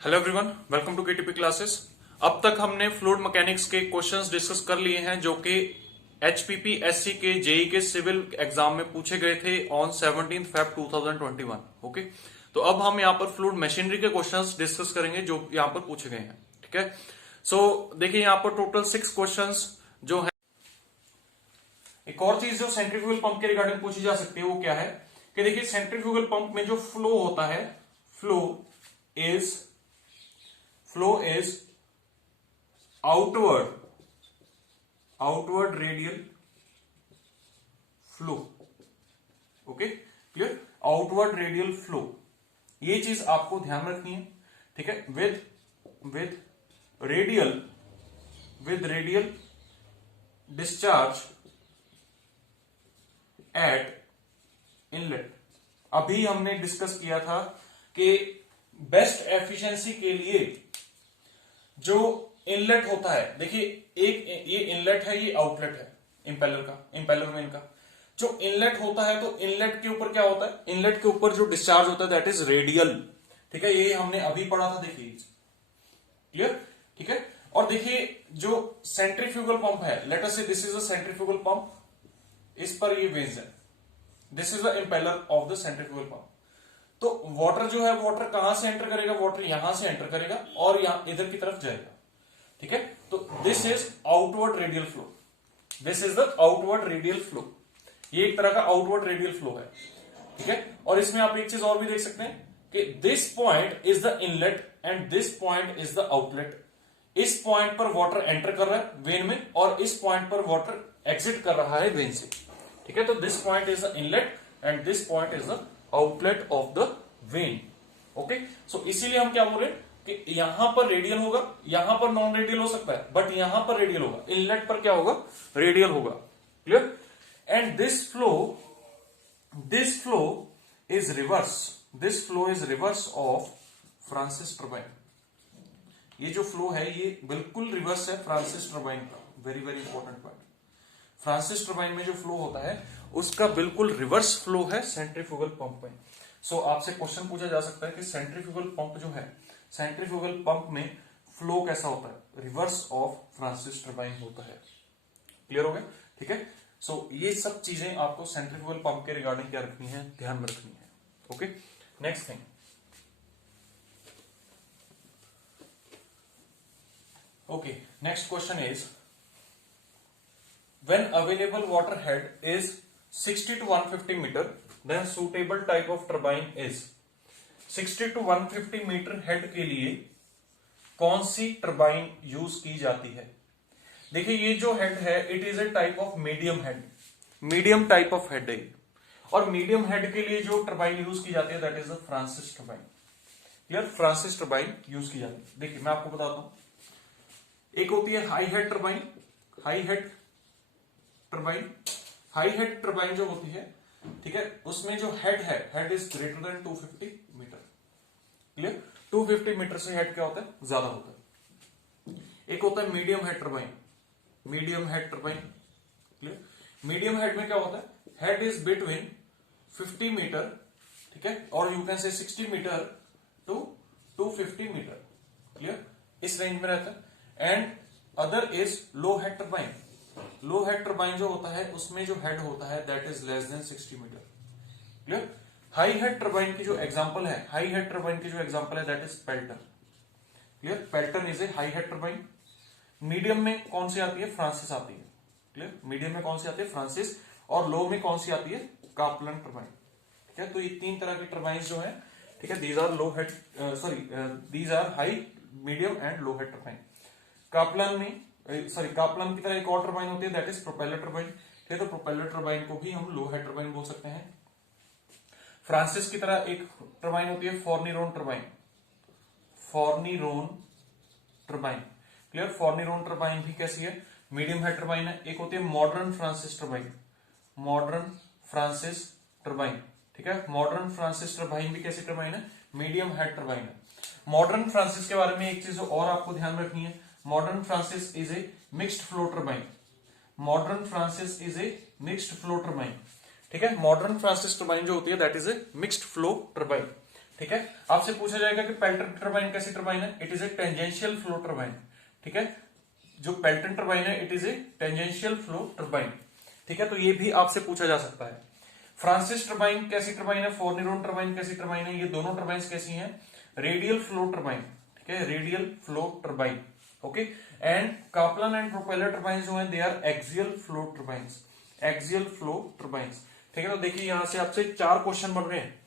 Hello everyone, welcome to KTP classes. अब तक हमने फ्लूइड मैकेनिक्स के क्वेश्चंस डिस्कस कर लिए हैं जो कि एचपीपीएससी के जेई के सिविल एग्जाम में पूछे गए थे ऑन 17 फेब 2021। ओके, तो अब हम यहाँ पर फ्लूइड मशीनरी के क्वेश्चंस डिस्कस करेंगे जो यहाँ पर पूछे गए हैं। ठीक है, सो देखिए यहाँ पर टोटल 6 क्वेश्चंस जो है। एक और चीज जो सेंट्रीफ्यूगल पंप के रिगार्डिंग पूछी जा सकती है वो क्या है कि देखिए सेंट्रीफ्यूगल पंप में जो फ्लो होता है, flow is outward radial flow। Okay, clear, outward radial flow, ये चीज आपको ध्यान रखनी है। ठीक है, with radial discharge eight inlet. अभी हमने डिस्कस किया था कि बेस्ट एफिशिएंसी के लिए जो इनलेट होता है, देखिए एक ये इनलेट है, ये आउटलेट है इंपेलर वेन का। जो इनलेट होता है तो इनलेट के ऊपर क्या होता है, इनलेट के ऊपर जो डिस्चार्ज होता है दैट इज रेडियल। ठीक है, ये हमने अभी पढ़ा था, देखिए क्लियर। ठीक है, और देखिए जो सेंट्रीफ्यूगल पंप है, late us say this is a centrifugal pump, इस पर ये वेन्स है, this is the impeller of the centrifugal pump. तो वाटर जो है, वाटर कहां से एंटर करेगा, वाटर यहां से एंटर करेगा और यहां इधर की तरफ जाएगा। ठीक है, तो this is outward radial flow, this is the outward radial flow, ये एक तरह का आउटवर्ड रेडियल फ्लो है। ठीक है, और इसमें आप एक चीज और भी देख सकते हैं कि this point is the inlet and this point is the outlet. इस पॉइंट पर वाटर एंटर कर रहा है वेन में और इस पॉइंट पर वाटर एग्जिट कर रहा है वेन से। ठीक है, तो this point is the inlet and this point is the outlet of the vane. Okay, so इसीलिए हम क्या बोले कि यहां पर रेडियल होगा, यहां पर नॉन रेडियल हो सकता है, बट यहां पर रेडियल होगा, इनलेट पर क्या होगा, रेडियल होगा। Clear, and this flow is reverse of Francis turbine. ये जो फ्लो है ये बिल्कुल रिवर्स है फ्रांसिस टर्बाइन का। Very very important point, Francis turbine में जो फ्लो होता है उसका बिल्कुल रिवर्स फ्लो है सेंट्रीफ्यूगल पंप में। सो आपसे क्वेश्चन पूछा जा सकता है कि सेंट्रीफ्यूगल पंप जो है, सेंट्रीफ्यूगल पंप में फ्लो कैसा होता है, रिवर्स ऑफ फ्रांसिस टर्बाइन होता है। क्लियर हो गया। ठीक है, सो ये सब चीजें आपको सेंट्रीफ्यूगल पंप के रिगार्डिंग क्या रखनी है, ध्यान में रखनी है। Okay, next thing, okay, next question is when available water head is 60 to 150 meter, then suitable type of turbine is 60 to 150 metre head के लिए कौन सी टर्बाइन यूज की जाती है। देखिए ये जो हेड है it is A type of medium head, medium type of head है, और मीडियम हेड के लिए जो टर्बाइन यूज की जाती है that is the Francis turbine. Clear, Francis turbine use की जाती है। देखिए मैं आपको बताता हूं, एक होती है high head turbine, high head turbine जो होती है, ठीक है, उसमें जो हेड है, head is greater than 250 meter. Clear, 250 meter से हेड क्या होता है, ज्यादा होता है। एक होता है medium head turbine, clear, medium head में क्या होता है, हेड इज बिटवीन 50 मीटर, ठीक है, और you can say 60 meter to 250 meter. Clear, इस रेंज में रहता है। And other is low head turbine, low head turbine जो होता है उसमें जो हेड होता है that is less than 60 meter. Clear, high head turbine की जो एग्जांपल है, हाई हेड टर्बाइन की जो एग्जांपल है that is Pelton. Clear, Pelton is a high head turbine. Medium में कौन सी आती है, फ्रांसिस आती है। क्लियर, मीडियम में कौन सी आती है, फ्रांसिस, और लो में कौन सी आती है, कापलन टर्बाइन। ठीक है, तो ये तीन तरह की टर्बाइन जो है, ठीक है, these are low head, these are high, medium and low head turbine. Kaplan की तरह एक और टर्बाइन होती है दैट इज प्रोपेलर टर्बाइन। ठीक है, तो प्रोपेलर टर्बाइन को भी हम लो हेड टर्बाइन बोल सकते हैं। फ्रांसिस की तरह एक टर्बाइन होती है फॉर्नीरोन टर्बाइन, क्लियर, फॉर्नीरोन टर्बाइन भी कैसी है, मीडियम हेड टर्बाइन है। एक होती है मॉडर्न फ्रांसिस टर्बाइन, ठीक है, मॉडर्न फ्रांसिस टर्बाइन भी कैसी टर्बाइन है, मीडियम हेड टर्बाइन है। मॉडर्न फ्रांसिस के बारे में एक चीज और आपको ध्यान रखनी है, modern Francis is A mixed flow turbine, ठीक है, मॉडर्न फ्रांसिस टर्बाइन जो होती है that is a mixed flow turbine. ठीक है, आपसे पूछा जाएगा कि पेल्टन टरबाइन कैसी टरबाइन है, it is A tangential flow turbine. ठीक है, जो पेल्टन टरबाइन है it is A tangential flow turbine. ठीक है, तो ये भी आपसे पूछा जा सकता है। फ्रांसिस टरबाइन कैसी टरबाइन है, फोर्निरोन टरबाइन कैसी टरबाइन है, ये दोनों टरबाइन कैसी हैं, रेडियल फ्लो टरबाइन। ठीक है, radial flow turbine. Okay, and Kaplan and propeller turbine जो है they are axial flow turbines, axial flow turbines. ठीक है, तो देखिए यहां से आपसे 4 क्वेश्चन बन रहे हैं।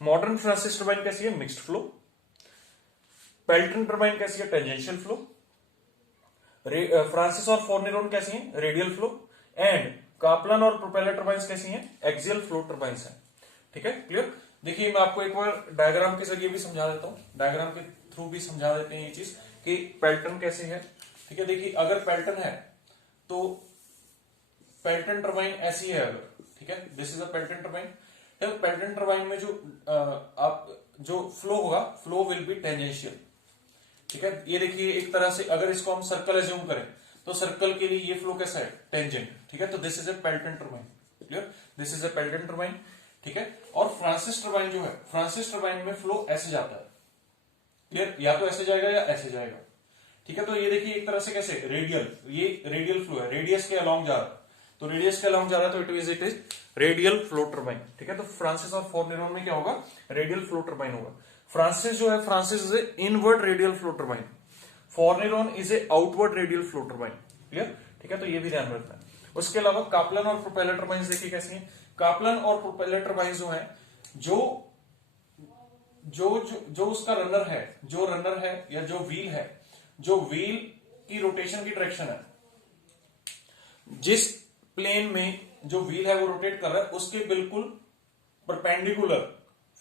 मॉडर्न फ्रांसिस टरबाइन कैसी है, मिक्स्ड फ्लो। पेल्टन टरबाइन कैसी है, टेंजेंशियल फ्लो। फ्रांसिस और फोर्निरोन कैसी हैं, रेडियल फ्लो। एंड कापलन और प्रोपेलर टरबाइंस कैसी हैं, एक्सियल फ्लो टरबाइंस हैं। ठीक है, क्लियर। देखिए मैं आपको एक बार डायग्राम के जरिए भी समझा देता हूं, डायग्राम के थ्रू भी समझा देते हैं ये चीज कि पेल्टन कैसे है। ठीक है, देखिए अगर पेल्टन है तो पेल्टन टरबाइन ऐसी है अगर, ठीक है, this is a Pelton turbine. Pelton turbine में जो आप जो फ्लो होगा, फ्लो विल बी टेंजेंशियल। ठीक है, ये देखिए एक तरह से अगर इसको हम सर्कल एज्यूम करें तो सर्कल के लिए ये फ्लो कैसा है, टेंजेंट। ठीक है, तो this is a Pelton turbine. Clear, this is a Pelton turbine. ठीक है, और फ्रांसिस टरबाइन जो है, फ्रांसिस टरबाइन में फ्लो ऐसे जाता है। क्लियर, या तो ऐसे जाएगा या ऐसे जाएगा। ठीक है, तो ये देखिए एक तरह से कैसे रेडियल, ये रेडियल फ्लो है, रेडियस के अलॉन्ग जा रहा है, तो रेडियस के अलॉन्ग जा रहा है तो it is radial flow turbine. ठीक है, तो फ्रांसिस और फोर्निरोन में क्या होगा, रेडियल फ्लो टरबाइन होगा। फ्रांसिस जो है, Francis is a inward radial flow turbine, Fourneyron is a outward radial flow turbine. Clear, ठीक है, तो ये भी ध्यान रखना है। उसके अलावा कापलन और प्रोपेलर टरबाइन देखिए कैसी हैं। कापलन और प्रोपेलर टरबाइन जो है, जो जो जो, जो उसका रनर है, जो रनर है या जो व्हील है, जो व्हील की रोटेशन की डायरेक्शन है, जिस प्लेन में जो व्हील है वो रोटेट कर रहा है उसके बिल्कुल परपेंडिकुलर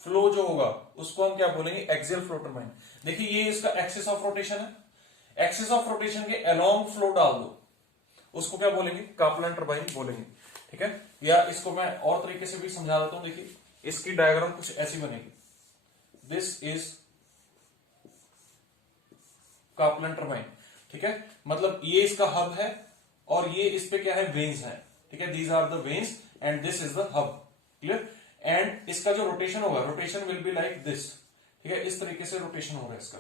फ्लो जो होगा उसको हम क्या बोलेंगे, एक्सियल फ्लो टरबाइन। देखिए ये इसका एक्सिस ऑफ रोटेशन है, एक्सिस ऑफ रोटेशन के अलोंग फ्लो डाल दो, उसको क्या बोलेंगे, कापलन टरबाइन बोलेंगे। ठीक है, या इसको मैं और तरीके से भी समझा देता हूं। देखिए इसकी डायग्राम कुछ ऐसी बनेगी, दिस इज कापलन टरबाइन। ठीक है, मतलब ये इसका हब है और ये इस पे क्या है, वेन्स है। ठीक है, these are the vanes and this is the hub. Clear, and इसका जो रोटेशन होगा, rotation will be like this. ठीक है, इस तरीके से रोटेशन होगा इसका,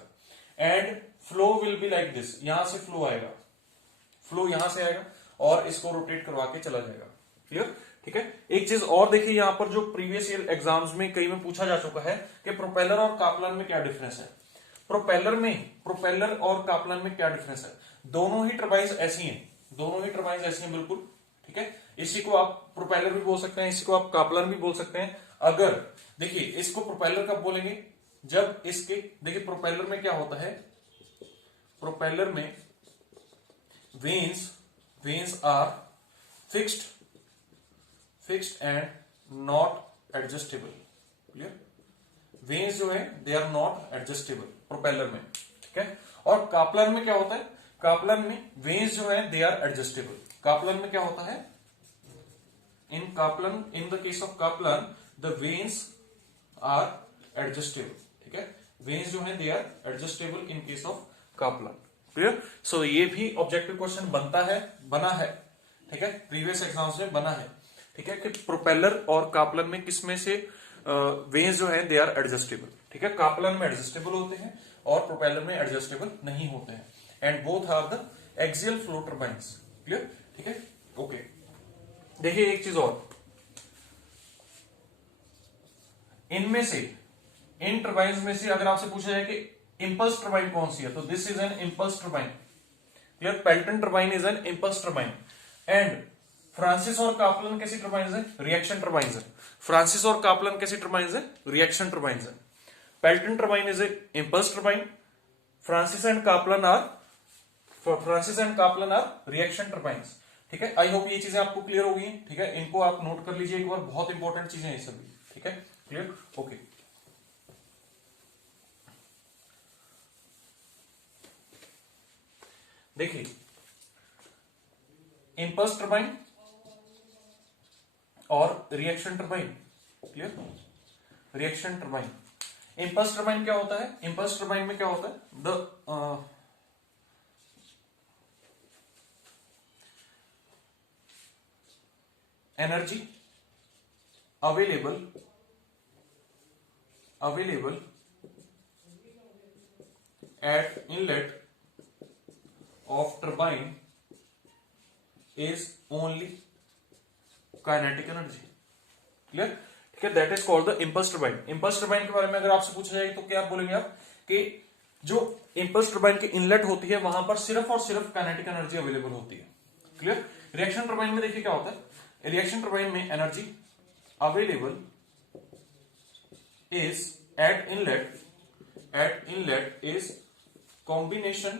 and flow will be like this, यहां से फ्लो आएगा, फ्लो यहां से आएगा और इसको रोटेट करवा के चला जाएगा। क्लियर, ठीक है। एक चीज और देखिए, यहां पर जो प्रीवियस ईयर एग्जाम्स में कई में पूछा जा चुका है कि प्रोपेलर और कापलन में क्या डिफरेंस है। प्रोपेलर और कापलन में क्या डिफरेंस है, दोनों ही टरबाइंस ऐसी हैं, दोनों ही टरबाइंस ऐसी हैं बिल्कुल। ठीक है, इसी को आप प्रोपेलर भी बोल सकते हैं, इसी को आप कापलन भी बोल सकते हैं। अगर देखिए इसको प्रोपेलर कब बोलेंगे, जब इसके देखिए प्रोपेलर में क्या होता है, प्रोपेलर में vanes are fixed and not adjustable. Clear, vanes जो है they are not adjustable propeller में। ठीक है, और कापलन में क्या होता है, कापलन में वेन्स जो है दे आर एडजस्टेबल। कापलन में क्या होता है, in Kaplan, in the case of Kaplan the vanes are adjustable. ठीक है, वेन्स जो है they are adjustable in case of Kaplan. Clear, so ये भी ऑब्जेक्टिव क्वेश्चन बना है। ठीक है, प्रीवियस एग्जाम्स में बना है। ठीक है, कि प्रोपेलर और कापलन में किसमें से वेन्स जो है दे आर एडजस्टेबल। ठीक है, कापलन में एडजस्टेबल होते हैं और प्रोपेलर में एडजस्टेबल नहीं होते हैं, and both are the axial flow turbines. Clear, ठीक है, ओके। देखिए एक चीज और, इनमें से इन टरबाइंस में से अगर आपसे पूछा जाए कि इंपल्स टरबाइन कौन सी है, तो this is an impulse turbine. Clear, Pelton turbine is an impulse turbine. And Francis और कापलन कैसी टरबाइंस है, रिएक्शन टरबाइंस है। फ्रांसिस और कापलन कैसी टरबाइंस है, रिएक्शन टरबाइंस है। Pelton turbine is a impulse turbine, Francis and Kaplan are reaction turbines. ठीक है, आई होप ये चीजें आपको क्लियर हो गई। ठीक है, इनको आप नोट कर लीजिए एक बार, बहुत इंपॉर्टेंट चीजें हैं सभी। ठीक है, क्लियर, ओके। देखिए इंपल्स टरबाइन और reaction turbine. Clear, reaction turbine, impulse turbine क्या होता है, इंपल्स टरबाइन में क्या होता है, the energy available available at inlet of turbine is only kinetic energy. Clear? ठीक है, that is called the impulse turbine. Impulse turbine के बारे में अगर आपसे पूछा जाए तो क्या आप बोलेंगे आप कि जो इंपल्स टर्बाइन की इनलेट होती है वहां पर सिर्फ और सिर्फ काइनेटिक एनर्जी अवेलेबल होती है. क्लियर? रिएक्शन टर्बाइन में देखिए क्या होता है. रिएक्शन टर्बाइन में energy available is eight inlet is combination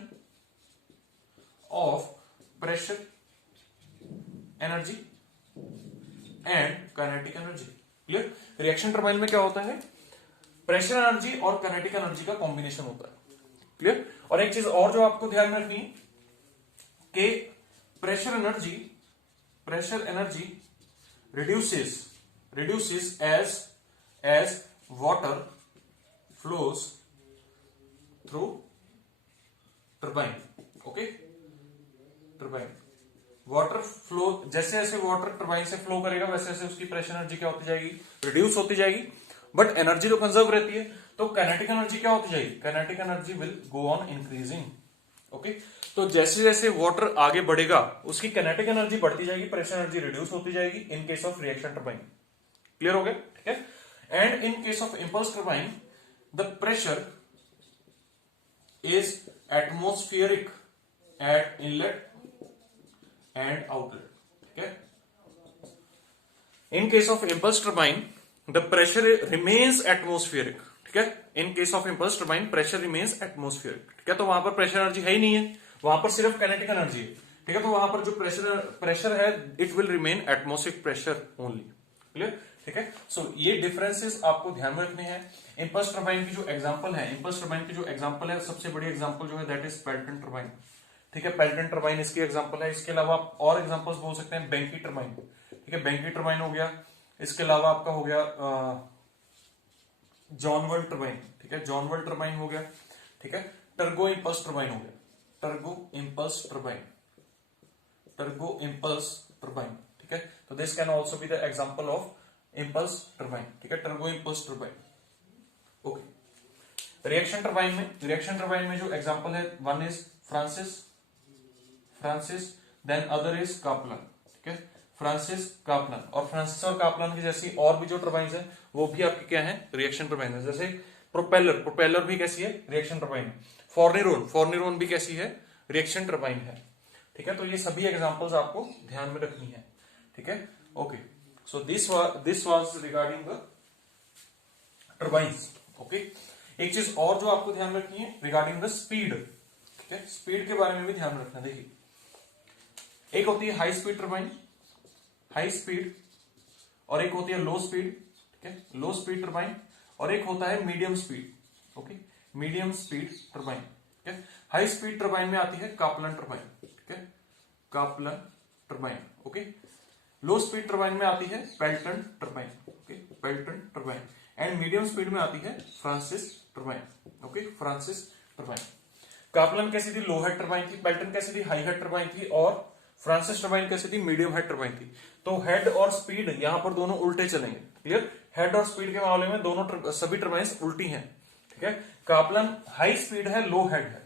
of pressure energy and kinetic energy. Clear? Reaction turbine में क्या होता है, प्रेशर एनर्जी और काइनेटिक एनर्जी का कॉम्बिनेशन होता है. क्लियर? और एक चीज और जो आपको ध्यान में रखनी है कि pressure energy reduces as water flows through turbine. Okay, turbine water flow, जैसे जैसे वाटर टर्बाइन से फ्लो करेगा वैसे वैसे उसकी प्रेशर एनर्जी क्या होती जाएगी, रिड्यूस होती जाएगी, बट एनर्जी तो कंजर्व रहती है. तो काइनेटिक एनर्जी क्या होती जाएगी, kinetic energy will go on increasing. Okay, तो जैसे जैसे वाटर आगे बढ़ेगा उसकी काइनेटिक एनर्जी बढ़ती जाएगी, प्रेशर एनर्जी रिड्यूस होती जाएगी इन case of reaction turbine. Clear हो गया? ठीक है. And in case of impulse turbine the pressure is atmospheric eight inlet and outlet. ठीक है. इन case of impulse turbine the pressure remains atmospheric. ठीक है. इन case of impulse turbine pressure remains atmospheric. ठीक है. तो वहां पर प्रेशर एनर्जी है ही नहीं है, वहां पर सिर्फ काइनेटिक एनर्जी है. ठीक है. तो वहां पर जो प्रेशर है it will remain atmospheric pressure only. Clear? ठीक है. सो ये डिफरेंसेस आपको ध्यान में रखने हैं. इंपल्स टर्बाइन की जो एग्जांपल है, इंपल्स टर्बाइन की जो एग्जांपल है, सबसे बड़ी एग्जांपल जो है दैट इज पेल्टन टर्बाइन. ठीक है. पेल्टन टर्बाइन इसकी एग्जांपल है. इसके अलावा आप और एग्जांपल्स बोल सकते हैं, बेंकी टर्बाइन. ठीक है, बेंकी टर्बाइन हो गया. इसके अलावा आपका हो गया जॉनवल टर्बाइन. ठीक है, जॉनवल टर्बाइन हो गया. ठीक है. टर्गो इंपल्स टर्बाइन हो गया, Turgo impulse turbine, Turgo impulse turbine. ठीक है. तो this can also be the example of impulse turbine. ठीक है, Turgo impulse turbine. Okay. Reaction turbine में जो एग्जांपल है, one is Francis, then other is Kaplan. ठीक है, फ्रांसिस कापलन. और फ्रांसिस और कापलन की जैसी और भी जो टर्बाइन्स है वो भी आपकी क्या है, रिएक्शन टर्बाइन है. जैसे प्रोपेलर भी कैसी है, रिएक्शन टर्बाइन है. फॉर्निरोन भी कैसी है, रिएक्शन टर्बाइन है. ठीक है. तो ये सभी एग्जांपल्स आपको ध्यान में रखनी है. ठीक है. Okay, so this was regarding the turbines. Okay. एक चीज और जो आपको ध्यान रखनी है रिगार्डिंग द स्पीड. ठीक है, स्पीड के बारे में भी ध्यान रखना. देखिए, एक होती है high speed turbine, high speed, और एक होती है लो स्पीड. ठीक है, लो स्पीड टर्बाइन. और एक होता है medium speed. Okay, medium speed turbine. ठीक है. हाई स्पीड टर्बाइन में आती है कापलन टर्बाइन. ठीक है, Kaplan turbine. Okay. Low speed turbine में आती है Pelton turbine. Okay, Pelton turbine. And medium speed में आती है Francis turbine. Okay, Francis turbine. Kaplan कैसी थी, लो हेड टर्बाइन थी. पेल्टन कैसी थी, हाई हेड टर्बाइन थी. और फ्रांसिस टर्बाइन कैसी थी, मीडियम हेड टर्बाइन थी. तो हेड और स्पीड यहां पर दोनों उल्टे चलेंगे. क्लियर? हेड और स्पीड के मामले में दोनों सभी टर्बाइन्स उल्टी हैं. ठीक है. कापलन हाई स्पीड है, लो हेड है.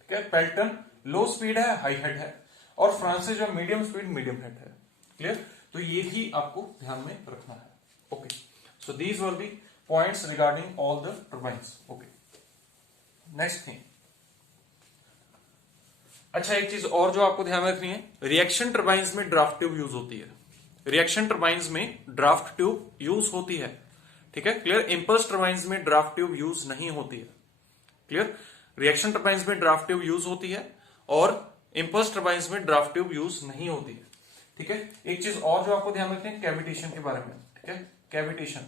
ठीक है. पेल्टन लो स्पीड है, हाई हेड है. और फ्रांसिस जो मीडियम स्पीड, मीडियम हेड है. क्लियर? तो ये भी आपको ध्यान में रखना है. Okay, so these were the points regarding all the turbines. Okay, next thing. अच्छा, एक चीज और जो आपको ध्यान में रखनी है, रिएक्शन टर्बाइन्स में ड्राफ्ट ट्यूब यूज होती है. रिएक्शन टर्बाइन्स में ड्राफ्ट ट्यूब यूज होती है. ठीक है. क्लियर? इंपल्स टर्बाइन्स में ड्राफ्ट ट्यूब यूज नहीं होती है. क्लियर? रिएक्शन टर्बाइन्स में ड्राफ्ट ट्यूब यूज होती है और इंपल्स टर्बाइन्स में ड्राफ्ट ट्यूब यूज नहीं होती है. ठीक है. एक चीज और जो आपको ध्यान रखनी है, कैविटेशन के बारे में. ठीक है, कैविटेशन.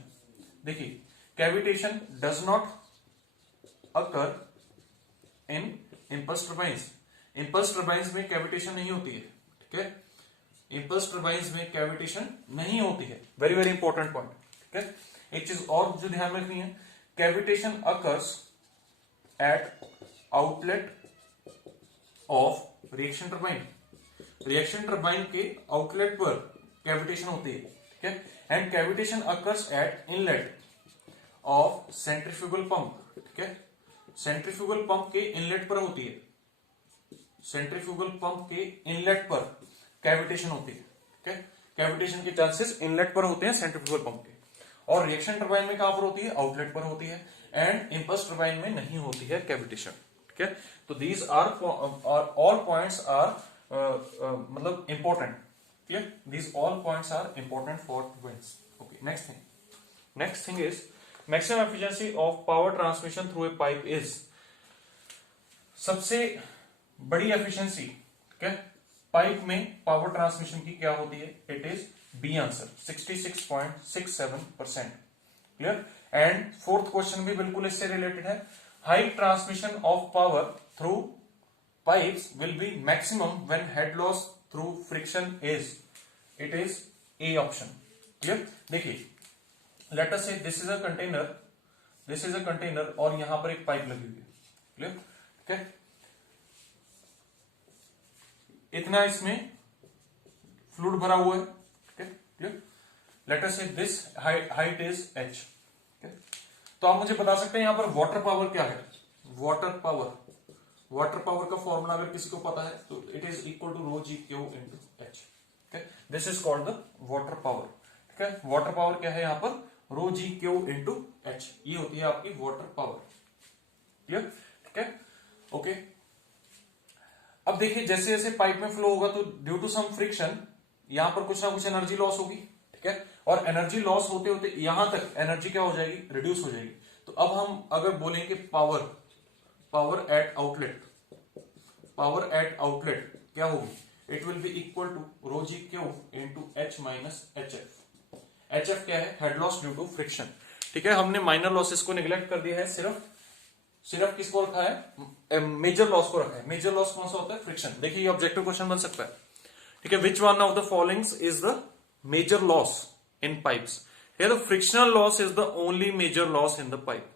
देखिए, cavitation does not occur in impulse turbines. Impulse turbines में कैविटेशन नहीं होती है. ठीक है, इंपल्स टर्बाइन्स में कैविटेशन नहीं होती है. Very very important point. ठीक है. एक चीज और जो ध्यान में रखनी है, cavitation occurs at outlet of reaction turbine. Reaction turbine के आउटलेट पर कैविटेशन होती है. ठीक है. And cavitation occurs at inlet of centrifugal pump, ठीक है, सेंट्रीफ्यूगल पंप के इनलेट पर होती है, सेंट्रीफ्यूगल पंप के इनलेट पर कैविटेशन होती है, ठीक है, कैविटेशन के चांसेस इनलेट पर होते हैं सेंट्रीफ्यूगल पंप के, और रिएक्शन टरबाइन में कहां पर होती है, आउटलेट पर होती है, एंड इंपल्स टरबाइन में नहीं होती है कैविटेशन, ठीक है। तो these are all points are मतलब important, clear, these all points are important for twins. Okay, next thing is maximum efficiency of power transmission through a pipe is, सबसे बड़ी एफिशिएंसी, ठीक है, पाइप में पावर ट्रांसमिशन की क्या होती है, it is B answer 66.67%, clear. And fourth question भी बिल्कुल इससे रिलेटेड है, high transmission of power through pipes will be maximum when head loss through friction is, it is a option, clear. देखिए, let us say this is a container और यहां पर एक pipe लगी हुई है, क्लियर, ठीक है, इतना इसमें फ्लूइड भरा हुआ है, ठीक है, clear. Late us say this height is h, तो आप मुझे बता सकते हैं यहां पर वाटर पावर क्या है, वाटर पावर का फॉर्मूला अगर किसी को पता है तो it is equal to rho G Q into h, ठीक है, this is called the water power, ठीक है, वाटर पावर क्या है यहां पर, rho G Q into h, ये होती है आपकी वाटर पावर, क्लियर, ठीक है, ओके। अब देखिए जैसे जैसे पाइप में फ्लो होगा तो ड्यू टू सम फ्रिक्शन यहां पर कुछ ना कुछ एनर्जी लॉस होगी, ठीक है, और एनर्जी लॉस होते होते यहां तक एनर्जी क्या हो जाएगी, रिड्यूस हो जाएगी। तो अब हम अगर बोलेंगे पावर एट आउटलेट क्या होगी, it will be equal to rho G Q into H minus h f क्या है, head loss due to friction, ठीक है। हमने माइनर लॉसेस को निगलेक्ट कर दिया है, सिर्फ किसको रखा है, मेजर लॉस को रखा है। मेजर लॉस कौन सा होता है, फ्रिक्शन। देखिए ये ऑब्जेक्टिव क्वेश्चन बन सकता है, ठीक है, which one of the followings is the major loss in pipes, here the frictional loss is the only major loss in the pipe,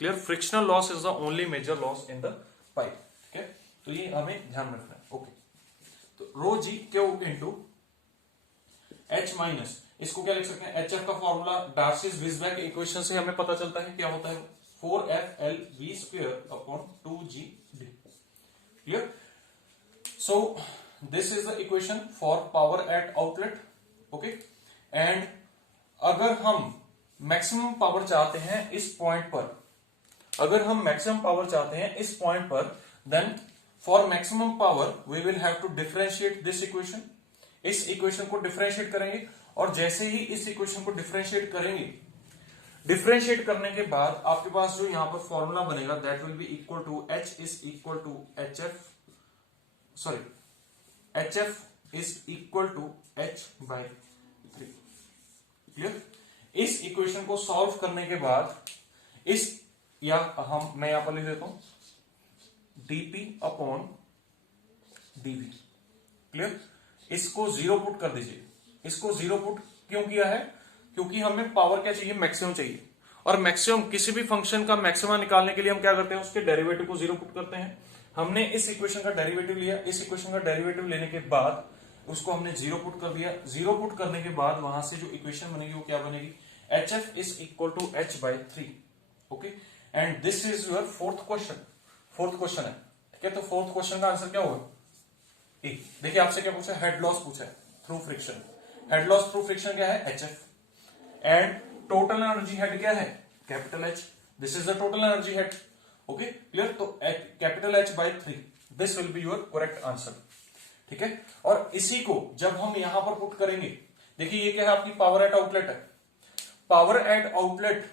clear, frictional loss is the only major loss in the pipe, ठीक है, तो ये हमें ध्यान रखना है, okay. तो rho G Q into H minus, इसको क्या लिख सकते हैं, एच एफ का फॉर्मूला डार्सिस-वीसबैक इक्वेशन से हमें पता चलता है, क्या होता है, 4FL V² upon 2GD, clear. So this is the equation for power eight outlet, okay. And अगर हम मैक्सिमम पावर चाहते हैं इस पॉइंट पर, अगर हम मैक्सिमम पावर चाहते हैं इस पॉइंट पर, then for maximum power we will have to differentiate this equation, इस इक्वेशन को डिफरेंशिएट करेंगे, और जैसे ही इस इक्वेशन को डिफरेंशिएट करेंगे, डिफरेंशिएट करने के बाद आपके पास जो यहां पर फॉर्मूला बनेगा that will be equal to h is equal to h f is equal to h by 3, clear. इस इक्वेशन को सॉल्व करने के बाद मैं यहां पर लिख देता हूं dp अपॉन dv, क्लियर। इसको जीरो पुट कर दीजिए, इसको जीरो पुट क्यों किया है, क्योंकि हमें पावर क्या चाहिए, मैक्सिमम चाहिए, और मैक्सिमम किसी भी फंक्शन का मैक्सिमम निकालने के लिए हम क्या करते हैं, उसके डेरिवेटिव को जीरो पुट करते हैं। हमने इस इक्वेशन का डेरिवेटिव लिया, इस इक्वेशन का डेरिवेटिव लेने के बाद उसको हमने जीरो पुट कर दिया, जीरो पुट करने के बाद वहां से जो इक्वेशन बनेगी वो क्या बनेगी, h f is equal to h by 3, okay. And this is your fourth question है, ठीक है। तो फोर्थ क्वेश्चन का आंसर क्या होगा, ए। देखिए आपसे क्या पूछा, हेड लॉस पूछा है through friction, head loss through friction क्या है, H F, and total energy head क्या है, capital H, this is the total energy head, okay, clear. तो capital H by 3, this will be your correct answer, ठीक है। और इसी को जब हम यहां पर पुट करेंगे, देखिए ये क्या है, आपकी पावर एट आउटलेट है। पावर एट आउटलेट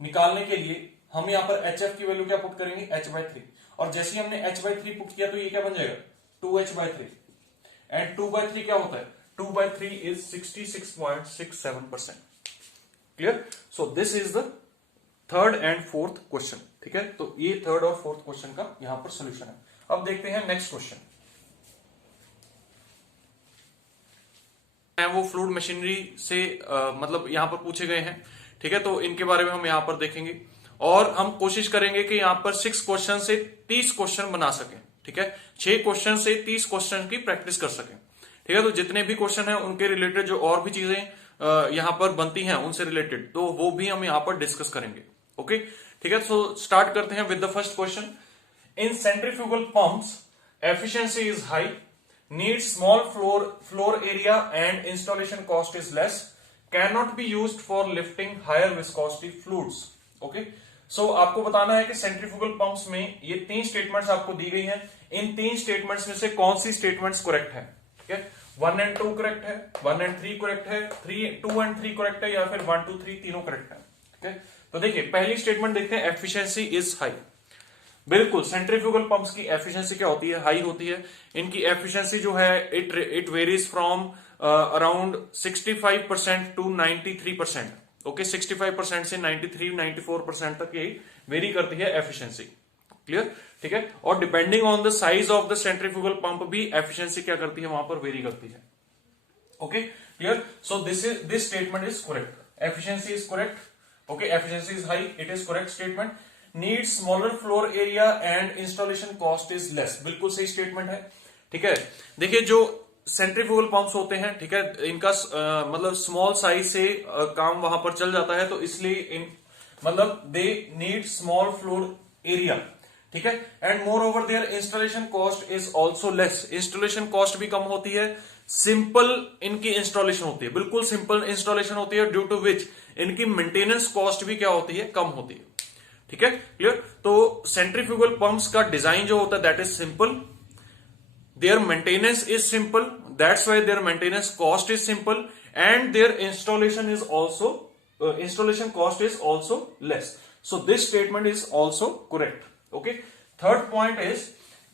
निकालने के लिए हम यहां पर एच एफ की वैल्यू क्या पुट करेंगे, एच बाई 3, और जैसे ही हमने एच बाई 3 पुट किया तो ये क्या बन जाएगा, 2h बाई 3, एंड 2 बाई 3 क्या होता है, 2 by 3 is 66.67%, clear. So this is the third and fourth question, ठीक है। तो ये थर्ड और फोर्थ क्वेश्चन का यहां पर सोल्यूशन है। अब देखते हैं नेक्स्ट क्वेश्चन, वो फ्लूइड मशीनरी से मतलब यहां पर पूछे गए हैं, ठीक है। तो इनके बारे में हम यहां पर देखेंगे, और हम कोशिश करेंगे कि यहां पर 6 क्वेश्चन से 30 क्वेश्चन बना सकें, ठीक है। 6 क्वेश्चन से 30 क्वेश्चन की प्रैक्टिस कर सकें, ठीक है। तो जितने भी क्वेश्चन हैं उनके रिलेटेड जो और भी चीजें यहां पर बनती हैं उनसे रिलेटेड, तो वो भी हम यहां पर डिस्कस करेंगे। ओके, ठीक है। सो स्टार्ट करते हैं with the first question. In centrifugal pumps efficiency is high, needs small floor area and installation cost is less, cannot be used for lifting higher viscosity fluids। Okay, so आपको बताना है कि centrifugal pumps में ये 3 statements आपको दी गई हैं। इन 3 statements में से कौन सी स्टेटमेंट्स करेक्ट है? ठीक है, 1 एंड 2 करेक्ट है, 1 एंड 3 करेक्ट है, 2 एंड 3 करेक्ट है, या फिर 1 2 3 तीनों करेक्ट है। ठीक है, तो देखिए पहली स्टेटमेंट देखते हैं, एफिशिएंसी इज हाई। बिल्कुल, सेंट्रीफ्यूगल पंप्स की एफिशिएंसी क्या होती है? हाई होती है। इनकी एफिशिएंसी जो है it varies from around 65% to 93%। Okay, 65% से 93-94% तक ये वेरी करती है एफिशिएंसी। क्लियर? ठीक है, और depending on the size of the centrifugal pump भी एफिशिएंसी क्या करती है, वहां पर वेरी करती है। Okay, clear? So this statement is correct. Efficiency is correct. Okay, efficiency is high, it is correct statement. Need smaller floor area and installation cost is less, बिल्कुल सही स्टेटमेंट है। ठीक है, देखिए जो सेंट्रीफ्यूगल पंप्स होते हैं, ठीक है, इनका मतलब स्मॉल साइज से काम वहां पर चल जाता है, तो इसलिए इन मतलब they need small floor area. ठीक है, and moreover their installation cost is also less, installation cost भी कम होती है। सिंपल इनकी इंस्टॉलेशन होती है, बिल्कुल सिंपल इंस्टॉलेशन होती है, ड्यू टू विच इनकी मेंटेनेंस कॉस्ट भी क्या होती है, कम होती है। ठीक है, क्लियर? तो सेंट्रीफ्यूगल पंप्स का डिजाइन जो होता है that is simple, their maintenance is simple, that's why their maintenance cost is simple, and their installation cost is also less. So this statement is also correct. Okay, third point is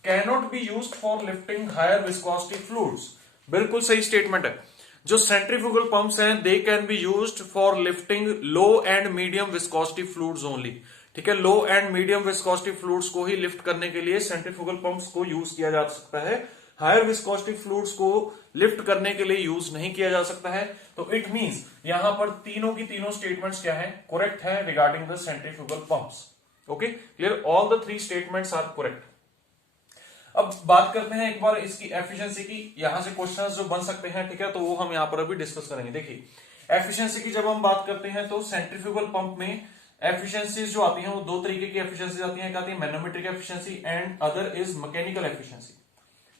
cannot be used for lifting higher viscosity fluids, बिल्कुल सही statement है। जो centrifugal pumps हैं they can be used for lifting low and medium viscosity fluids only. ठीक है, low and medium viscosity fluids को ही lift करने के लिए सेंट्रीफ्यूगल पंप्स को यूज किया जा सकता है। हायर विस्कोसिटी फ्लूइड्स को लिफ्ट करने के लिए यूज नहीं किया जा सकता है। तो इट मींस यहां पर तीनों की तीनों स्टेटमेंट्स क्या है, करेक्ट है regarding the centrifugal pumps. Okay, clear? All the 3 statements are correct. अब बात करते हैं एक बार इसकी एफिशिएंसी की। यहां से क्वेश्चंस जो बन सकते हैं, ठीक है, तो वो हम यहां पर अभी डिस्कस करेंगे। देखिए एफिशिएंसी की जब हम बात करते हैं तो सेंट्रीफ्यूगल पंप में एफिशिएंसीज जो आती हैं वो 2 तरीके की एफिशिएंसी आती हैं। एक आती है manometric efficiency and other is mechanical efficiency.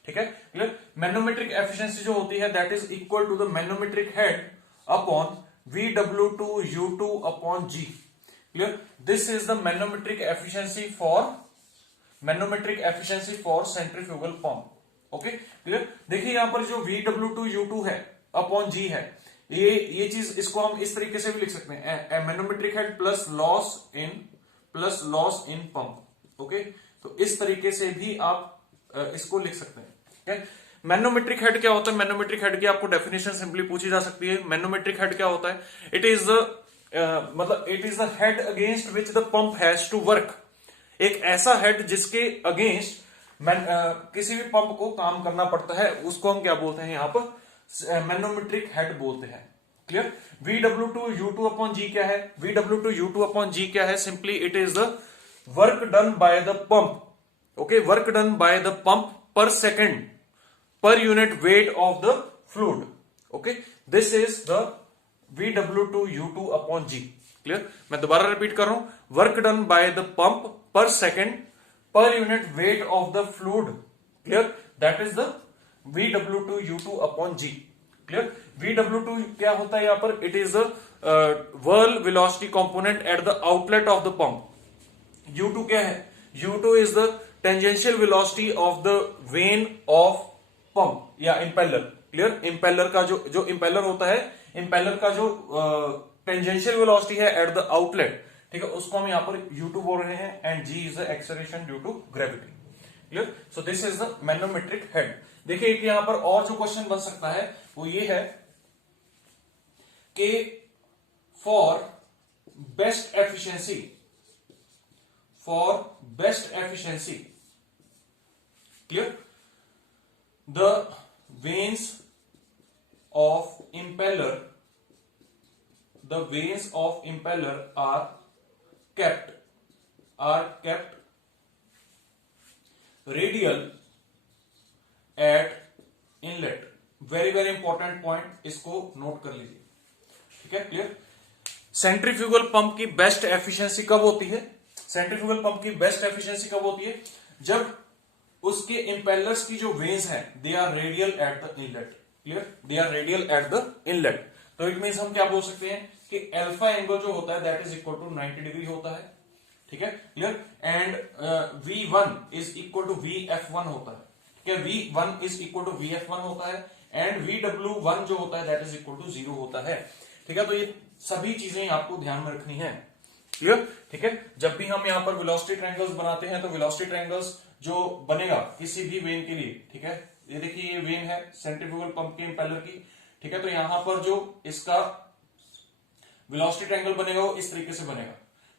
ठीक है, क्लियर? मैनोमेट्रिक एफिशिएंसी जो होती है that is equal to the manometric head upon VW2U2 upon G। Clear? This is the manometric efficiency for centrifugal pump. Okay, clear? देखिए यहां पर जो VW2U2 है अपॉन G है, ये चीज इसको हम इस तरीके से भी लिख सकते हैं, manometric head plus loss in pump. Okay, तो इस तरीके से भी आप इसको लिख सकते हैं। ठीक है, मैनोमेट्रिक हेड क्या होता है? मैनोमेट्रिक हेड की आपको डेफिनेशन सिंपली पूछी जा सकती है। मैनोमेट्रिक हेड क्या होता है? It is the head against which the pump has to work. एक ऐसा हेड जिसके अगेंस्ट किसी भी पंप को काम करना पड़ता है, उसको हम क्या बोलते हैं, यहां पर मैनोमेट्रिक हेड बोलते हैं। क्लियर? VW2U2 अपॉन G क्या है? VW2U2 अपॉन G क्या है? Simply it is the work done by the pump. Okay, work done by the pump per second per unit weight of the fluid. Okay, this is the VW2U2 upon G। Clear? मैं दोबारा repeat कर रहा हूं, work done by the pump per second per unit weight of the fluid. Clear? That is the VW2U2 upon G। Clear? VW2 क्या होता है यहां पर? It is व्हर्ल velocity component at the outlet of the pump. U2 क्या है? U2 is the tangential velocity of the vane of pump या impeller. Clear? Impeller का जो इंपेलर होता है, इंपेलर का जो टेंजेंशियल वेलोसिटी है एट द आउटलेट, ठीक है, उसको हम यहां पर U2 बोल रहे हैं, and G is the acceleration due to gravity. Clear? So this is the manometric head. देखिए कि यहां पर और जो क्वेश्चन बन सकता है वो ये है कि for best efficiency clear, the veins of impeller are kept radial at inlet। Very very important point, इसको नोट कर लीजिए। ठीक है, क्लियर। सेंट्रीफ्यूगल पंप की बेस्ट एफिशिएंसी कब होती है? सेंट्रीफ्यूगल पंप की बेस्ट एफिशिएंसी कब होती है? जब उसके इंपेलर्स की जो वेन्स हैं they are radial at the inlet. Clear, they are radial at the inlet. तो इट मीन्स हम क्या बोल सकते हैं कि अल्फा एंगल जो होता है that is equal to 90 degree होता है, ठीक है, clear. And V1 is equal to VF1 होता है, ठीक है, V1 is equal to VF1 होता है एंड VW1 जो होता है दैट इज इक्वल टू 0 होता है, ठीक है। तो ये सभी चीजें आपको ध्यान में रखनी है, क्लियर, ठीक है। जब भी हम यहाँ पर वेलोसिटी ट्रायंगल्स बनाते हैं तो वेलोसिटी ट्रायंगल्स जो बनेगा किसी भी वेन के लिए, ठीक है, ये देखिए ये वेन है सेंट्रीफ्यूगल पंप के इंपेलर की, ठीक है। तो यहां पर जो इसका वेलोसिटी ट्रायंगल बनेगा वो इस तरीके से बनेगा,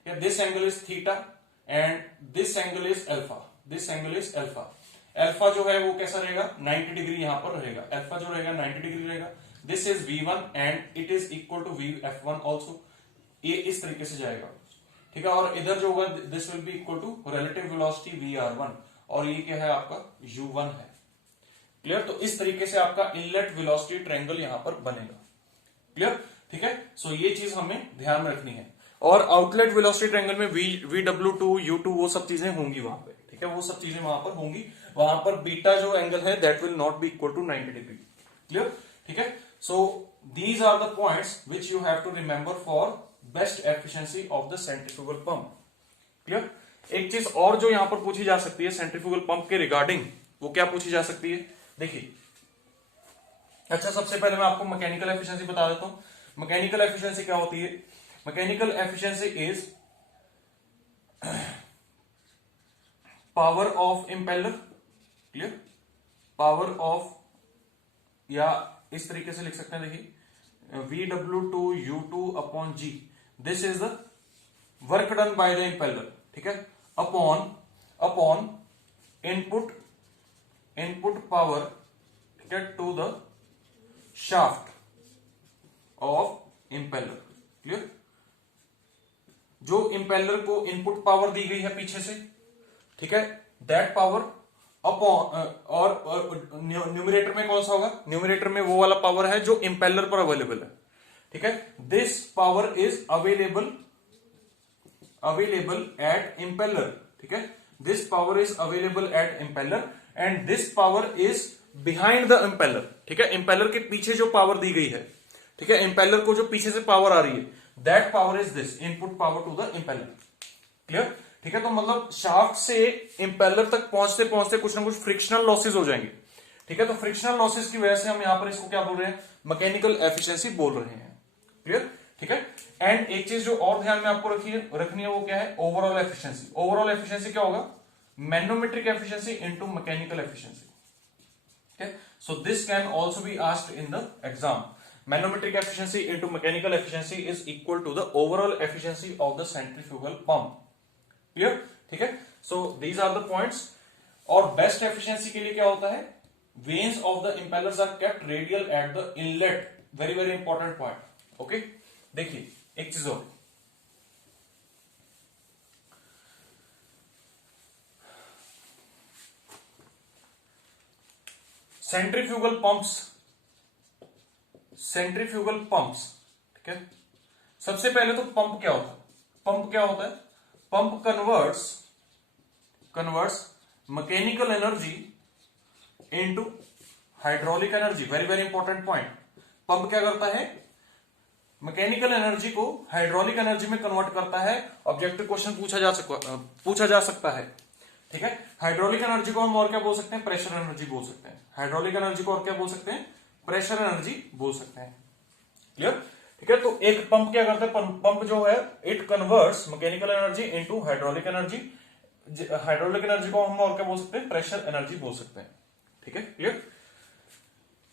this angle is theta and this angle is alpha, this angle is alpha. Alpha जो है वो कैसा रहेगा, 90 डिग्री यहां पर रहेगा, अल्फा जो रहेगा 90 डिग्री रहेगा। This is V1 and it is equal to VF1 also, ये इस तरीके से जाएगा, ठीक है। और इधर जो होगा this will be equal to relative velocity VR1 और ये क्या है आपका U1 है, क्लियर। तो इस तरीके से आपका इनलेट वेलोसिटी ट्रायंगल यहां पर बनेगा, क्लियर, ठीक है। सो ये चीज हमें ध्यान में रखनी है। और आउटलेट वेलोसिटी ट्रायंगल में VW2 U2 वो सब चीजें होंगी वहां पे, ठीक है, वो सब चीजें वहां पर होंगी। वहां पर बीटा जो एंगल है that will not be equal to 90 degree, clear, ठीक है। So these are the points which you have to remember for best efficiency of the centrifugal pump, clear. एक चीज और जो यहां पर पूछी जा सकती है सेंट्रीफ्यूगल पंप के रिगार्डिंग, वो क्या पूछी जा सकती है, देखिए। अच्छा, सबसे पहले मैं आपको मैकेनिकल एफिशिएंसी बता देता हूं। मैकेनिकल एफिशिएंसी क्या होती है? Mechanical efficiency is power of impeller, clear, power of, या इस तरीके से लिख सकते हैं, देखिए VW2U2 upon G, this is the work done by the impeller, ठीक है, अपॉन इनपुट पावर, ठीक है, to the shaft of impeller, clear. जो इंपेलर को इनपुट पावर दी गई है पीछे से, ठीक है, दैट पावर अपॉन, और न्यूमरेटर में कौन सा होगा, न्यूमरेटर में वो वाला पावर है जो इंपेलर पर अवेलेबल है, ठीक है। This power is available at impeller, ठीक है, this power is available at impeller and this power is behind the impeller, ठीक है। इंपेलर के पीछे जो पावर दी गई है, ठीक है, इंपेलर को जो पीछे से पावर आ रही है that power is this input power to the impeller, clear, ठीक है। तो मतलब शाफ्ट से इंपेलर तक पहुंचते पहुंचते कुछ ना कुछ फ्रिक्शनल लॉसेस हो जाएंगे, ठीक है। तो फ्रिक्शनल लॉसेस की वजह से हम यहां पर इसको क्या बोल रहे हैं, मैकेनिकल एफिशिएंसी बोल रहे हैं, क्लियर, ठीक है। एंड एक चीज जो और ध्यान में आपको रखनी है वो क्या है, ओवरऑल एफिशिएंसी। ओवरऑल एफिशिएंसी क्या होगा, manometric efficiency into mechanical efficiency, okay, so this can also be asked in the exam. Manometric efficiency into mechanical efficiency is equal to the overall efficiency of the centrifugal pump, clear, ठीक है। so these are the points. और best efficiency के लिए क्या होता है, veins of the impellers are kept radial at the inlet, very very important point, okay। देखिए एक चीज और, सेंट्रीफ्यूगल पंप्स, ठीक है। सबसे पहले तो पंप क्या होता है, pump converts mechanical energy into hydraulic energy, very very important point. Pump क्या करता है, मैकेनिकल एनर्जी को हाइड्रोलिक एनर्जी में कन्वर्ट करता है। ऑब्जेक्टिव क्वेश्चन पूछा जा सकता है, ठीक है। हाइड्रोलिक एनर्जी को हम और क्या बोल सकते हैं, प्रेशर एनर्जी बोल सकते हैं। हाइड्रोलिक एनर्जी को और क्या बोल सकते हैं, प्रेशर एनर्जी बोल सकते हैं, क्लियर, ठीक है। तो एक पंप क्या करता है, पंप जो है it converts mechanical energy into hydraulic energy. Hydraulic energy को हम और क्या बोल सकते हैं, प्रेशर एनर्जी बोल सकते हैं, ठीक है, क्लियर।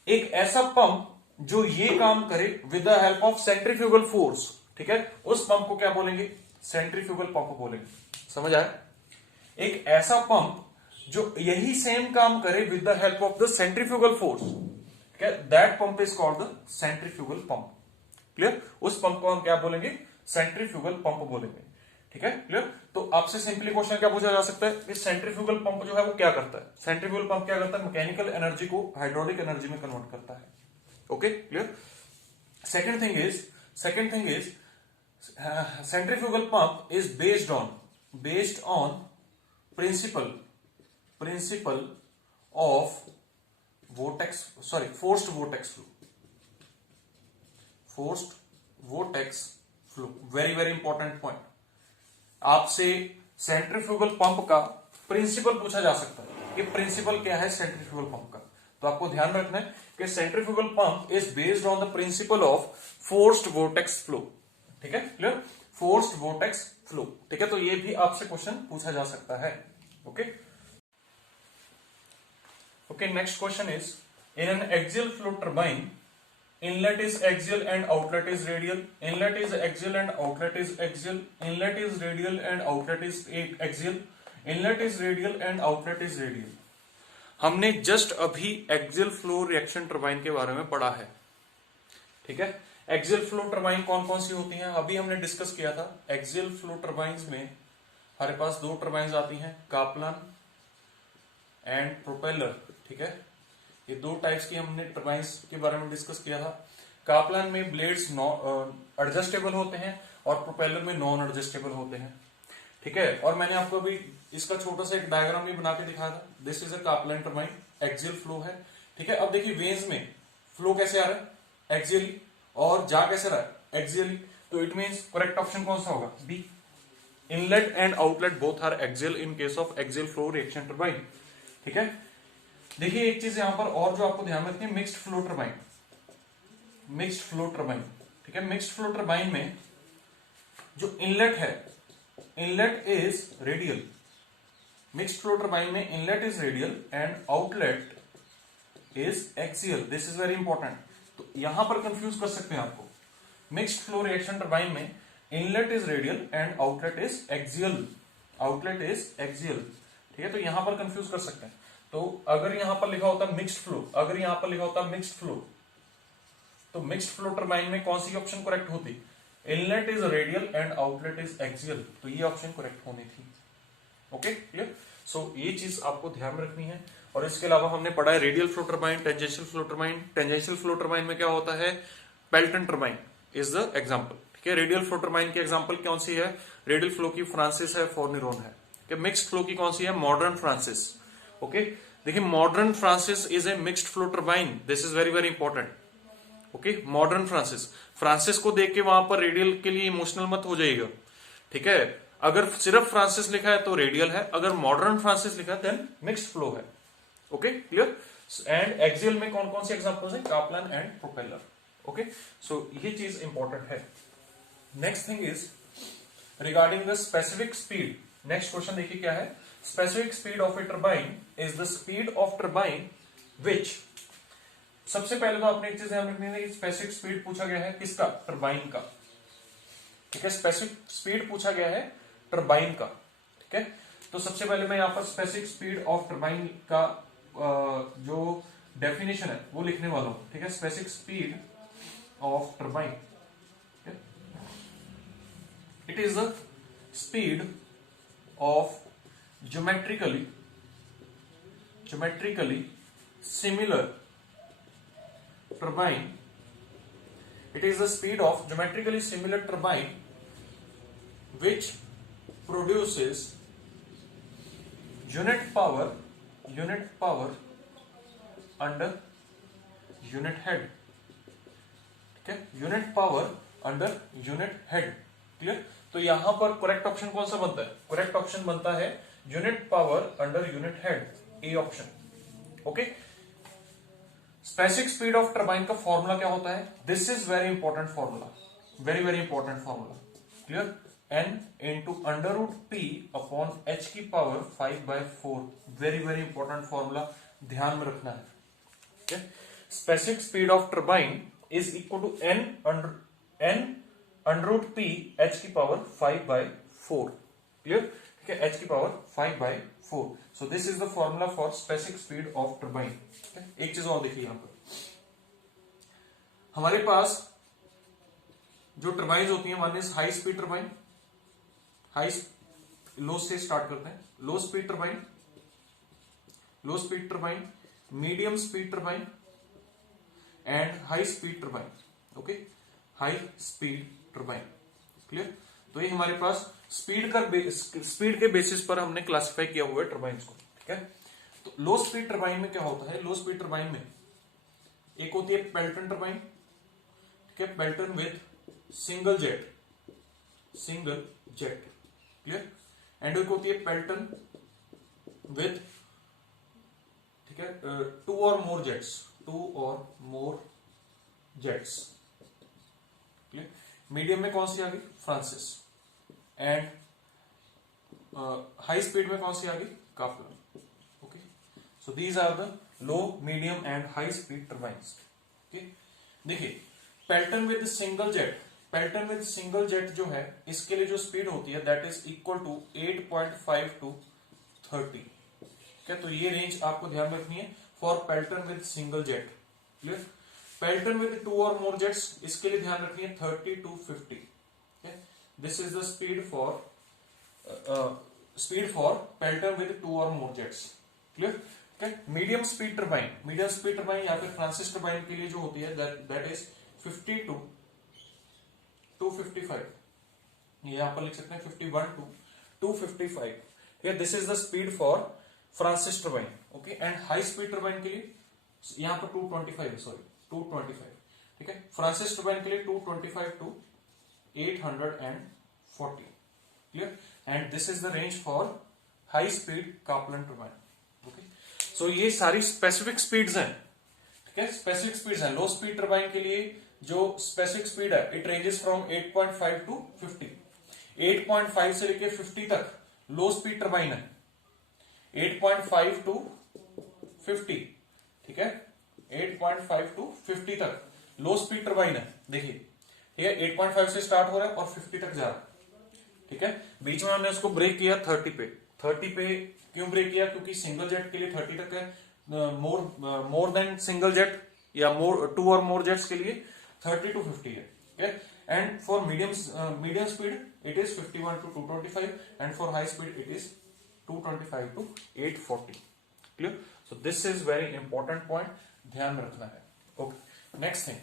एक ऐसा पंप जो ये काम करे with the help of centrifugal force, ठीक है, उस पंप को क्या बोलेंगे, सेंट्रीफ्यूगल पंप बोलेंगे, समझ आया। एक ऐसा पंप जो यही सेम काम करे with the help of the centrifugal force, ठीक है, that pump is called the centrifugal pump, clear. उस पंप को हम क्या बोलेंगे, सेंट्रीफ्यूगल पंप बोलेंगे, ठीक है, क्लियर। तो आपसे सिंपली क्वेश्चन क्या पूछा जा सकता है, सेंट्रीफ्यूगल पंप जो है वो क्या करता है, सेंट्रीफ्यूगल पंप क्या करता है, मैकेनिकल एनर्जी को हाइड्रोलिक एनर्जी में कन्वर्ट करता है, okay, clear. Second thing is second thing is centrifugal pump is based on principle of forced vortex flow. Very very important point. आपसे सेंट्रीफ्यूगल पंप का principal पूछा जा सकता है कि प्रिंसिपल क्या है सेंट्रीफ्यूगल पंप का। तो आपको ध्यान रखना है कि centrifugal pump is based on the principle of forced vortex flow. ठीक है, क्लियर? Forced vortex flow. ठीक है, तो ये भी आपसे क्वेश्चन पूछा जा सकता है। Okay okay, next question is in an axial flow turbine inlet is axial and outlet is radial. Inlet is axial and outlet is axial. Inlet is radial and outlet is axial. Inlet is radial and outlet is radial. हमने just अभी axial flow reaction turbine के बारे में पढ़ा है। ठीक है, axial flow turbine कौन कौन सी होती हैं अभी हमने डिस्कस किया था। एक्सियल फ्लो टरबाइंस में हमारे पास दो टरबाइंस आती हैं, कापलान एंड प्रोपेलर। ठीक है, ये दो टाइप्स की हमने टरबाइंस के बारे में डिस्कस किया था। कापलान में ब्लेड्स एडजस्टेबल होते हैं और प्रोपेलर में नॉन एडजस्टेबल होते हैं। ठीक है, और मैंने आपको अभी इसका छोटा सा एक डायग्राम भी बना के दिखाया था। This is a Kaplan turbine, axial flow है। ठीक है, अब देखिए वेन्स में फ्लो कैसे आ रहा है, एक्सियली, और जा कैसे रहा है, एक्सियली। तो इट मींस करेक्ट ऑप्शन कौन सा होगा, B. Inlet and outlet both are axial in case of axial flow reaction turbine. ठीक है, देखिए एक चीज यहां पर और जो आपको ध्यान रखनी है, mixed flow turbine. Mixed flow turbine, ठीक है, मिक्स्ड फ्लो टरबाइन में जो इनलेट है, inlet is radial. Mixed flow turbine में inlet is radial and outlet is axial. This is very important. तो यहां पर कंफ्यूज कर सकते हैं आपको। मिक्स्ड फ्लो रिएक्शन टरबाइन में inlet is radial and outlet is axial. Outlet is axial. ठीक है, तो यहां पर कंफ्यूज कर सकते हैं। तो अगर यहां पर लिखा होता मिक्स्ड फ्लो, अगर यहां पर लिखा होता मिक्स्ड फ्लो, तो मिक्स्ड फ्लो टरबाइन में कौन सी ऑप्शन करेक्ट होती, inlet is radial and outlet is axial. तो ये ऑप्शन करेक्ट होनी थी। Okay, clear? सो ये चीज आपको ध्यान रखनी है। और इसके अलावा हमने पढ़ा है radial flow turbine, tangential flow turbine. Tangential flow turbine में क्या होता है, Pelton turbine is the example. ठीक है, रेडियल फ्लो टरबाइन की एग्जाम्पल कौन सी है, रेडियल फ्लो की फ्रांसिस है, फोर्निरोन है। मिक्स्ड फ्लो की कौन सी है, मॉडर्न फ्रांसिस। ओके, देखिए modern Francis is A mixed flow turbine. This is very very important. Okay, modern Francis, Francis को देख के वहां पर रेडियल के लिए इमोशनल मत हो जाएगा। ठीक है, अगर सिर्फ फ्रांसिस लिखा है तो रेडियल है, अगर मॉडर्न फ्रांसिस लिखा है देन मिक्स्ड फ्लो है। Okay, clear? एंड एक्सियल में कौन कौन से एग्जांपल्स हैं, Kaplan and propeller. Okay, so ये चीज इंपॉर्टेंट है। Next thing is regarding the specific speed. Next question देखिए क्या है, specific speed of a turbine is the speed of turbine which, सबसे पहले तो आपने एक चीज ध्यान रखनी है कि स्पेसिफिक स्पीड पूछा गया है किसका, टरबाइन का। ठीक है, स्पेसिफिक स्पीड पूछा गया है टरबाइन का। ठीक है, तो सबसे पहले मैं यहां पर स्पेसिफिक स्पीड ऑफ टरबाइन का जो डेफिनेशन है वो लिखने वाला हूं। ठीक है, specific speed of turbine, it is the speed of geometrically similar turbine. It is the speed of geometrically similar turbine which produces unit power under unit head. ठीक है, unit power under unit head. Clear? तो यहां पर correct option कौन सा बनता है, correct option बनता है unit power under unit head, A option. Okay, specific speed of turbine का फॉर्मूला क्या होता है, this is very important formula, very very important formula. Clear? N into under root P upon H की power 5/4। Very very important formula, ध्यान में रखना है। okay? Specific speed of turbine is equal to N under root P H की power 5/4। Clear? h की power 5/4। So this is the formula for specific speed of turbine. एक चीज और देखिए, यहां पर हमारे पास जो टरबाइन होती है, one is high speed turbine, low से स्टार्ट करते हैं, low speed turbine, medium speed turbine and high speed turbine. Okay, high speed turbine. Clear? तो ये हमारे पास स्पीड के बेसिस पर हमने क्लासिफाई किया हुआ है टरबाइन को। ठीक है? तो लो स्पीड टरबाइन में क्या होता है? लो स्पीड टरबाइन में एक होती है पेल्टन टरबाइन, ठीक है, Pelton with single jet, clear, and एक होती है पेल्टन विद, ठीक है, टू और मोर जेट्स, क्लियर। मीडियम में कौन सी आ गई? फ्रांसिस। एंड हाई स्पीड में कौन सी आ गई? Kaplan. Okay, so these are the low, medium and high speed turbines. Okay, देखिए पेल्टन विद सिंगल जेट जो है, इसके लिए जो स्पीड होती है that is equal to 8.5 to 30। ठीक है, तो ये रेंज आपको ध्यान रखनी है for Pelton with single jet. Clear? Pelton with two और मोर जेट्स, इसके लिए ध्यान रखनी है 30 to 50। This is the speed for Pelton with two और more jets. Clear? Medium speed turbine या फिर फ्रांसिस टरबाइन के लिए जो होती है दैट इज 50 to 255। यहां पर लिख सकते हैं 51 to 255। This is the speed for Francis turbine. Okay, and high speed turbine के लिए यहां पर 225। ठीक है, फ्रांसिस टरबाइन के लिए 225 to 840। Clear? And this is the range for high speed Kaplan turbine. Okay, so ये सारी स्पेसिफिक स्पीड्स हैं। ठीक है, स्पेसिफिक स्पीड्स हैं। लो स्पीड टरबाइन के लिए जो स्पेसिफिक स्पीड है इट रेंजेस फ्रॉम 8.5 to 50। 8.5 से लेके 50 तक लो स्पीड टरबाइन है। 8.5 to 50, ठीक है, 8.5 to 50 तक लो स्पीड टरबाइन है। देखिए, ठीक है, 8.5 से स्टार्ट हो रहा है और 50 तक जा रहा है। ठीक है, बीच में हमने उसको ब्रेक किया 30 पे। 30 पे क्यों ब्रेक किया? क्योंकि सिंगल जेट के लिए 30 तक है, मोर देन सिंगल जेट या टू और मोर जेट्स के लिए 30 to 50 है। And for medium speed it is 51 to 225 and for high speed it is 225 to 840। Clear? So this is very important point, ध्यान रखना है। ओके, नेक्स्ट थिंग,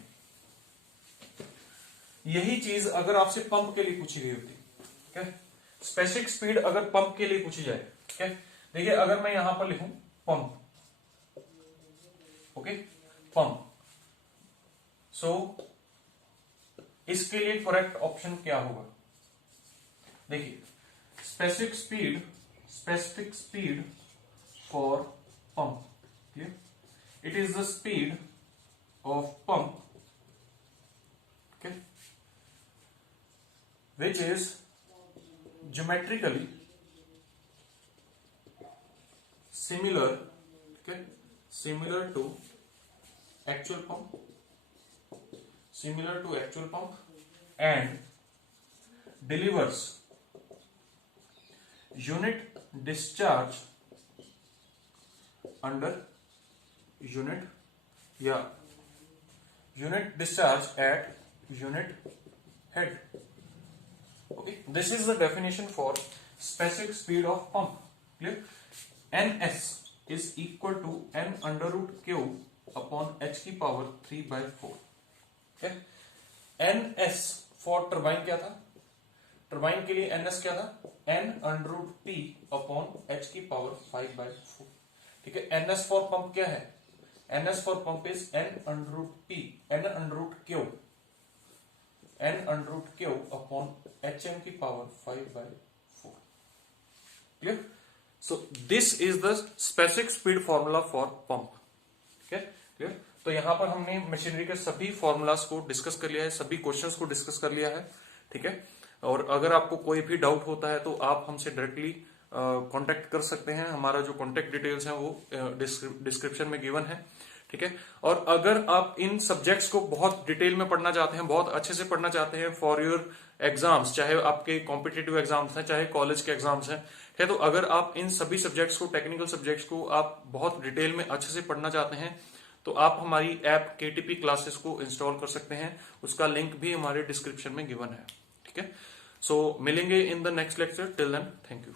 यही चीज अगर आपसे पंप के लिए पूछी गई होती, ठीक है, स्पेसिफिक स्पीड अगर पंप के लिए पूछी जाए, ठीक है, देखिए अगर मैं यहां पर लिखूं पंप, ओके, पंप, सो इसके लिए करेक्ट ऑप्शन क्या होगा? देखिए, specific speed for pump, clear, it is the speed of pump, okay, which is geometrically similar, okay, similar to actual pump and delivers unit discharge under unit discharge at unit head. Okay, this is the definition for specific speed of pump. Clear? NS is equal to n under root q upon h की power 3/4। okay, NS for turbine क्या था? Turbine के लिए NS क्या था? n under root p upon h की power 5/4। ठीक है, NS for pump क्या है? NS for pump is n under root p, n under root q upon hm की power 5/4। Clear? So this is the specific speed formula for pump. ठीक है, clear? तो यहां पर हमने मशीनरी के सभी फॉर्मूलाज को डिस्कस कर लिया है, सभी क्वेश्चंस को डिस्कस कर लिया है। ठीक है, और अगर आपको कोई भी डाउट होता है तो आप हमसे डायरेक्टली कांटेक्ट कर सकते हैं। हमारा जो कांटेक्ट डिटेल्स हैं वो डिस्क्रिप्शन में गिवन है। ठीक है, और अगर आप इन सब्जेक्ट्स को बहुत डिटेल में पढ़ना चाहते हैं, बहुत अच्छे से पढ़ना चाहते हैं फॉर योर एग्जाम्स, चाहे आपके कॉम्पिटिटिव एग्जाम्स हैं, चाहे कॉलेज के एग्जाम्स हैं, ठीक है, तो अगर आप इन सभी सब्जेक्ट्स को, टेक्निकल सब्जेक्ट्स को आप बहुत डिटेल में अच्छे से पढ़ना चाहते हैं तो आप हमारी ऐप KTP क्लासेस को इंस्टॉल कर सकते हैं। उसका लिंक भी हमारे डिस्क्रिप्शन में गिवन है। ठीक है, सो मिलेंगे in the next lecture. Till then, thank you.